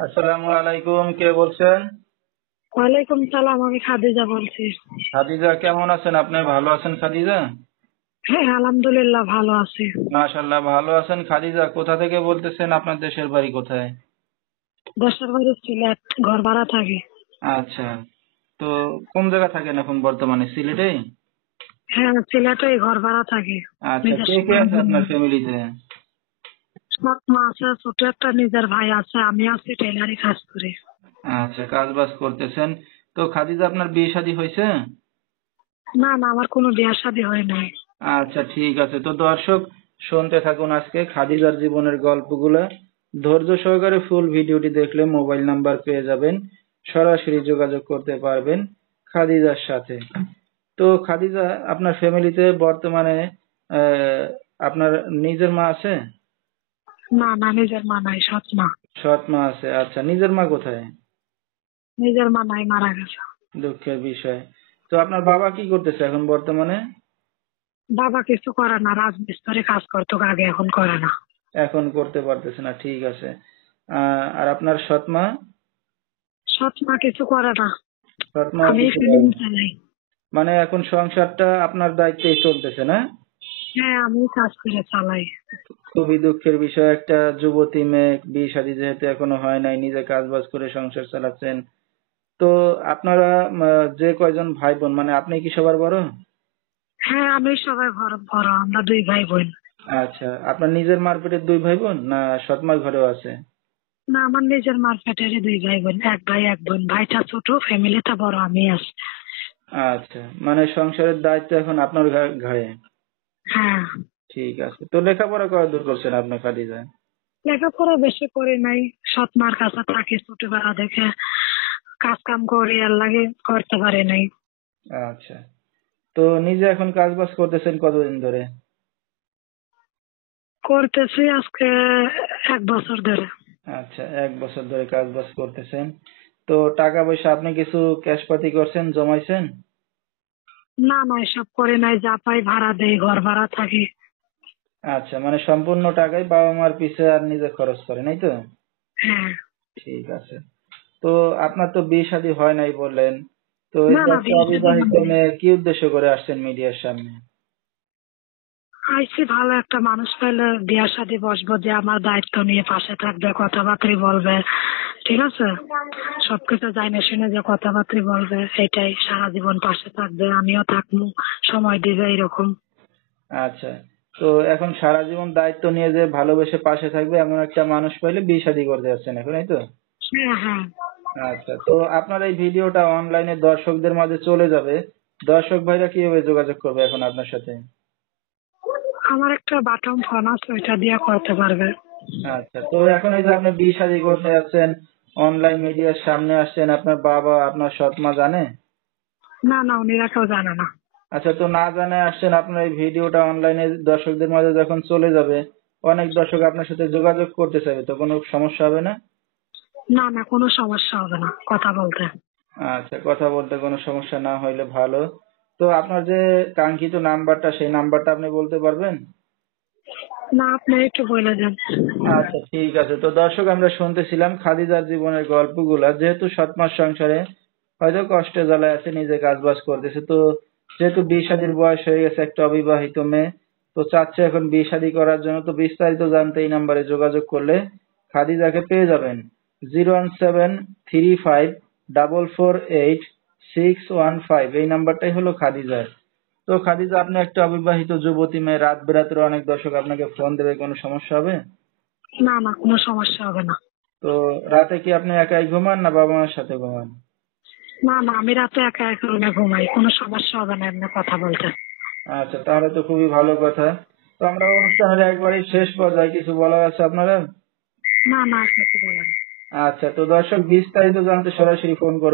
আসসালামু আলাইকুম, কে বলছেন? ওয়ালাইকুম সালাম, আমি খাদিজা বলছি। খাদিজা কেমন আছেন আপনি? ভালো আছেন খাদিজা? হ্যাঁ, আলহামদুলিল্লাহ ভালো আছি। মাশাআল্লাহ ভালো আছেন খাদিজা। কোথা থেকে বলতেছেন? আপনার দেশের বাড়ি কোথায়? দেশের বাড়ি সিলেট, ঘর ভাড়া থাকি। আচ্ছা। তো কোন জায়গায় থাকেন এখন বর্তমানে? সিলেটে? হ্যাঁ, সিলেটে ঘর ভাড়া থাকি। আচ্ছা, নিজের কে কে আছে সংসার আপনার নিয়ে। ফ্যামিলিতে? সৎ মা আছে, ছোট একটা নিজের ভাই আছে, আমি আছি টেলারি কাজ করি। আচ্ছা, কাজ বাজ করতেছেন। তো খাদিজা আপনার বিয়ে শাদী হয়েছে? না না, আমার কোনো বিয়ে শাদী হয় নাই। আচ্ছা ঠিক আছে। তো দর্শক শুনতে থাকুন আজকে খাদিজার জীবনের গল্পগুলা। ধৈর্য সহকারে ফুল ভিডিওটি দেখলে মোবাইল নাম্বার পেয়ে যাবেন, সরাসরি যোগাযোগ করতে পারবেন খাদিজার সাথে। তো খাদিজা, আপনার ফ্যামিলিতে বর্তমানে আহ, আপনার নিজের মা আছে? না না, নিজের মা নাই, সৎ মা। সৎ মা আছে। আচ্ছা, নিজের মা কোথায়? নিজের মা নাই, মারা গেছে। দুঃখের বিষয়। তো আপনার বাবা কি করতেছে এখন বর্তমানে? বাবা কিছু করে না, রাজমিস্ত্রি কাজ করতো আগে, এখন করে না। এখন করতে পারতেছে না, ঠিক আছে। আর আপনার সৎ মা? সৎ মা কিছু করে না, সৎ মা আমি কিছু করে ফিল্ম না। চালাই। মানে এখন সংসারটা আপনার দায়িত্বেই চলতেছে না? হ্যাঁ, আমি কাজ করে চালাই। খুবই দুঃখের বিষয়, একটা যুবতী মেয়ে, বিয়ে শাদী যেহেতু এখনো হয় নাই, নিজে কাজ বাজ করে সংসার চালাচ্ছেন। তো আপনারা যে কয়জন ভাই বোন, মানে আপনি কি সবার বড়? হ্যাঁ, আমি সবাই বড় বড়, আমরা দুই ভাই বোন। আচ্ছা, আপনার নিজের মার পেটের দুই ভাই বোন না সৎ মার ঘরেও আছে? না, আমার নিজের মার্কেটের দুই ভাই বোন, এক ভাই এক বোন। ভাইটা ছোট, ফ্যামিলিটা বড়, আমি আছি। আচ্ছা, মানে সংসারের দায়িত্ব এখন আপনার ঘাড়ে। হ্যাঁ। ঠিক আছে। তো লেখাপড়া কত দূর করছেন আপনি খাদিজা? লেখাপড়া বেশি করি নাই, সৎ মার কাছে থাকি ছোটবেলা দেখে, কাজ কাম করি, আর লাগে করতে পারি নাই। আচ্ছা। তো নিজে এখন কাজ বাজ করতেছেন কতদিন ধরে? করতেছি আজকে 1 বছর ধরে। আচ্ছা, 1 বছর ধরে কাজ বাজ করতেছেন। তো টাকা পয়সা আপনি কিছু ক্যাশ পাতি করছেন, জমাইছেন? না না, এসব করি নাই, যা পাই ভাড়া দেই, ঘর ভাড়া থাকি। আচ্ছা, মানে সম্পূর্ণ টাকাই বাবা মার পিছে আর নিজে খরচ করেন, এই তো? হ্যাঁ। ঠিক আছে। তো আপনার তো বিয়ে শাদী হয় নাই বললেন। তো এই না যে না, একটা বিয়ে শাদী অবিবাহিত হয়নি। মেয়ে, কি উদ্দেশ্য করে আসছেন মিডিয়ার সামনে? আইসি ভালো একটা মানুষ পেলে বিয়ার সাথে বসবো, যে আমার দায়িত্ব নিয়ে পাশে থাকবে, কথাবার্তা বলবে। ঠিক আছে, সবকিছু জানে শুনে যে কথাবার্তা বলবে, এটাই সারা জীবন পাশে থাকবে, আমিও থাকবো, সময় দিবে, এরকম। আচ্ছা। তো এখন সারা জীবন দায়িত্ব নিয়ে যে ভালোবেসে পাশে থাকবে এমন একটা মানুষ পাইলে বিয়ে শাদী করতে যাচ্ছেন এখন, এই তো? হ্যাঁ হ্যাঁ। আচ্ছা, তো আপনার এই ভিডিওটা অনলাইনে দর্শকদের মাঝে চলে যাবে। দর্শক ভাইরা কিভাবে যোগাযোগ করবে এখন আপনার সাথে? আমার একটা বাটন ফোন আছে, ওইটা দিয়ে করতে পারবে। আচ্ছা, তো এখন এই যে আপনি বিয়ে শাদী করতে যাচ্ছেন, অনলাইন মিডিয়ার সামনে আসছেন, আপনার বাবা আপনার সৎ মা জানে? না না, উনিরা কেউ জানে না। আচ্ছা, তো না জানে আসছেন, আপনার এই ভিডিওটা অনলাইনে দর্শকদের মাঝে যখন চলে যাবে, অনেক দর্শক আপনার সাথে যোগাযোগ করতে চাইবে, তো কোনো সমস্যা হবে না? না না, কোনো সমস্যা হবে না কথা বলতে। আচ্ছা, কথা বলতে কোনো সমস্যা না হইলে ভালো। তো আপনার যে কাঙ্ক্ষিত নাম্বারটা, সেই নাম্বারটা আপনি বলতে পারবেন? না, আপনি একটু বলে দেন। আচ্ছা ঠিক আছে। তো দর্শক, আমরা শুনতেছিলাম খাদিজার জীবনের গল্পগুলা। যেহেতু 7 মাস সংসারে হয়তো কষ্টে জ্বালায় আছে, নিজে কাজ বাজ করতেছে, তো যেহেতু বিয়ে শাদীর বয়স হয়ে গেছে, একটা অবিবাহিত মেয়ে, তো চাচ্ছে এখন বিয়ে শাদী করার জন্য। তো বিস্তারিত জানতে এই নাম্বারে যোগাযোগ করলে খাদিজাকে পেয়ে যাবেন। 01735448615, এই নাম্বারটাই হলো খাদিজার। তো খাদিজা, আপনি একটা অবিবাহিত যুবতী মেয়ে, রাত বেরাতের অনেক দর্শক আপনাকে ফোন দেবে, কোনো সমস্যা হবে? না না, কোনো সমস্যা হবে না। তো রাতে কি আপনি একাই ঘুমান না বাবা মার সাথে ঘুমান? না না, আমি রাতে একা একা রুমে ঘুমাই, কোনো সমস্যা হবে না এমনি কথা বলতে। আচ্ছা, তাহলে তো খুবই ভালো কথা। তো আমরা অনুষ্ঠানের একবারই শেষ পর্যায়ে, কিছু বলার আছে আপনারা? না না, কিছু বলেন। আচ্ছা, তো দর্শক বিস্তারিত জানতে সরাসরি ফোন করবেন।